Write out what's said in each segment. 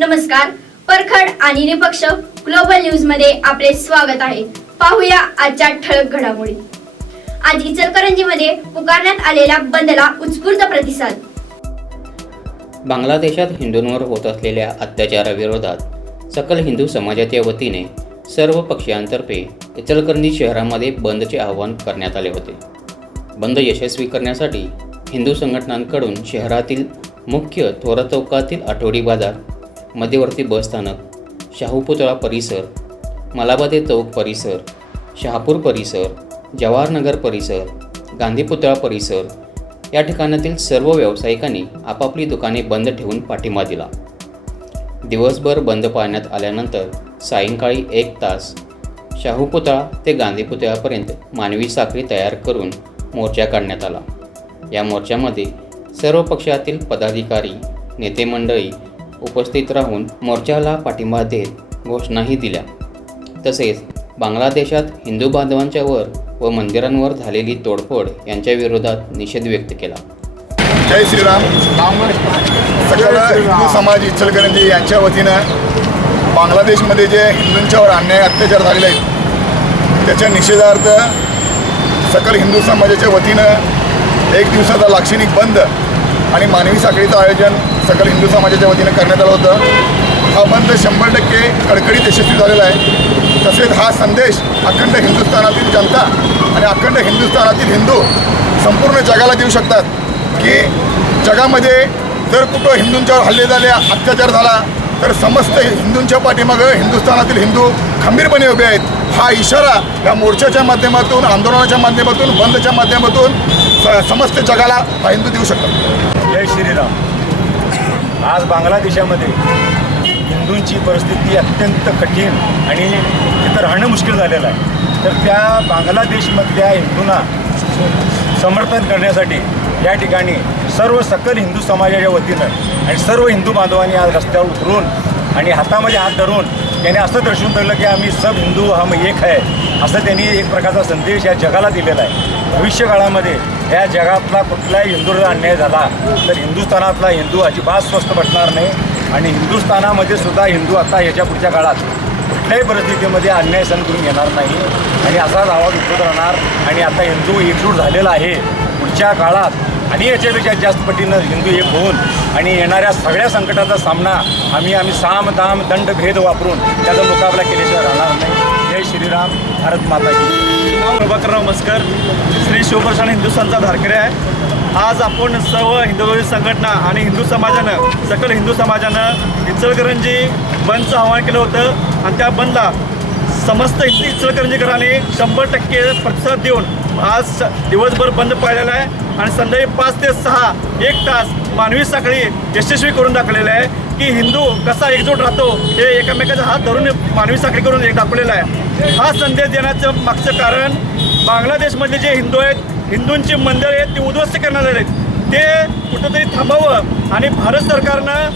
नमस्कार. परखड आणि निपक्ष ग्लोबल न्यूजमध्ये आपले स्वागत आहे. पाहूया आजच्या ठळक घडामोडी. आज इचलकरंजीमध्ये पुकारण्यात आलेल्या बंदला उत्स्फूर्त प्रतिसाद. बांगलादेशात हिंदूंवर होत असलेल्या अत्याचाराविरोधात सकल हिंदू समाजाच्या वतीने सर्व पक्षीयांतर्फे इचलकरंजी शहरामध्ये बंदचे आवाहन करण्यात आले होते. बंद यशस्वी करण्यासाठी हिंदू संघटनांकडून शहरातील मुख्य थोरा चौकातील आठवडी बाजार मध्यवर्ती बसस्थानक शाहू पुतळा परिसर मलाबादे चौक परिसर शहापूर परिसर जवाहरनगर परिसर गांधी पुतळा परिसर या ठिकाणातील सर्व व्यावसायिकांनी आपापली दुकाने बंद ठेवून पाठिंबा दिला. दिवसभर बंद पाळण्यात आल्यानंतर सायंकाळी एक तास शाहू पुतळा ते गांधीपुतळ्यापर्यंत मानवी साखळी तयार करून मोर्चा काढण्यात आला. या मोर्चामध्ये सर्व पक्षातील पदाधिकारी नेते मंडळी उपस्थित राहून मोर्चाला पाठिंबा देत घोषणाही दिल्या. तसेच बांगलादेशात हिंदू बांधवांच्यावर व मंदिरांवर झालेली तोडफोड यांच्या विरोधात निषेध व्यक्त केला. जय श्रीराम. सकल हिंदू समाज इचलकरंजी यांच्या वतीनं बांगलादेशमध्ये जे हिंदूंच्यावर अन्याय अत्याचार झालेले आहेत त्याच्या निषेधार्थ सकल हिंदू समाजाच्या वतीनं एक दिवसाचा लाक्षणिक बंद आणि मानवी साखळीचं आयोजन सकल हिंदू समाजाच्या वतीनं करण्यात आलं होतं. हा बंद शंभर टक्के कडकडीत यशस्वी झालेला आहे. तसेच हा संदेश अखंड हिंदुस्थानातील जनता आणि अखंड हिंदुस्थानातील हिंदू संपूर्ण जगाला देऊ शकतात की जगामध्ये जर कुठं हिंदूंच्यावर हल्ले झाले अत्याचार झाला तर समस्त हिंदूंच्या पाठीमागं हिंदुस्थानातील हिंदू खंबीरपणे उभे आहेत. हा इशारा या मोर्चाच्या माध्यमातून आंदोलनाच्या माध्यमातून बंदच्या माध्यमातून समस्त जगाला हिंदू देऊ शकतात जय श्रीराम. आज बांगलादेशामध्ये हिंदूंची परिस्थिती अत्यंत कठीण आणि तिथं राहणं मुश्किल झालेलं आहे. तर त्या बांगलादेशमधल्या हिंदूंना समर्थन करण्यासाठी या ठिकाणी सर्व सकल हिंदू समाजाच्या वतीनं आणि सर्व हिंदू बांधवांनी आज रस्त्यावर उतरून आणि हातामध्ये हात धरून त्यांनी असं दर्शवून धरलं की आम्ही सब हिंदू हम एक आहे असं त्यांनी एक प्रकारचा संदेश या जगाला दिलेला आहे. भविष्य काळामध्ये या जगातला कुठलाही हिंदूला अन्याय झाला तर हिंदुस्थानातला हिंदू अजिबात स्वस्त बसणार नाही आणि हिंदुस्थानामध्ये सुद्धा हिंदू आता याच्या पुढच्या काळात कुठल्याही परिस्थितीमध्ये अन्याय सहन करून घेणार नाही. आणि असाच आवाज उठत राहणार आणि आता हिंदू एकजूट झालेला आहे. पुढच्या काळात आणि याच्यापेक्षा जास्त पटीनं हिंदू एक होऊन आणि येणाऱ्या सगळ्या संकटाचा सामना आम्ही आम्ही साम दाम दंड भेद वापरून त्याचा मुकाबला केल्याशिवाय राहणार नाही. जय श्रीराम भारत माता की नाव प्रभाकरराव मस्कर श्री शिवप्रसाद हिंदुस्थानचा धारकरे आहे. आज आपण सर्व हिंदू संघटना आणि हिंदू समाजानं सकल हिंदू समाजानं इचलकरंजी बंदचं आवाहन केलं होतं. आणि त्या बंदला समस्त हिंदू इचलकरंजीकरांनी शंभर टक्के प्रतिसाद देऊन आज स- दिवसभर बंद पाळलेला आहे आणि संध्याकाळी पाच ते सहा एक तास मानवी साखळी यशस्वी करून दाखवलेलं आहे की हिंदू कसा एकजूट राहतो हे एकमेकाचा हात धरून मानवी साखळी करून एक दाखवलेला आहे. हा संदेश देण्याचं मागचं कारण बांगलादेशमधले जे हिंदू आहेत हिंदूंची मंदिरं आहेत ती उद्ध्वस्त करण्यात आले आहेत. ते कुठंतरी थांबावं आणि भारत सरकारनं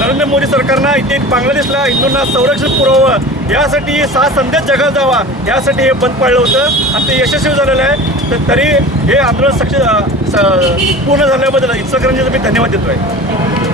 नरेंद्र मोदी सरकारनं इथे बांगलादेशला हिंदूंना संरक्षण पुरवावं यासाठी सहा संदेश जगात जावा. यासाठी हे बंद पाळलं होतं. आणि ते यशस्वी झालेलं आहे. तर तरी हे आंदोलन सक्ष पूर्ण झाल्याबद्दल इचलकरंजीचा मी धन्यवाद देतो आहे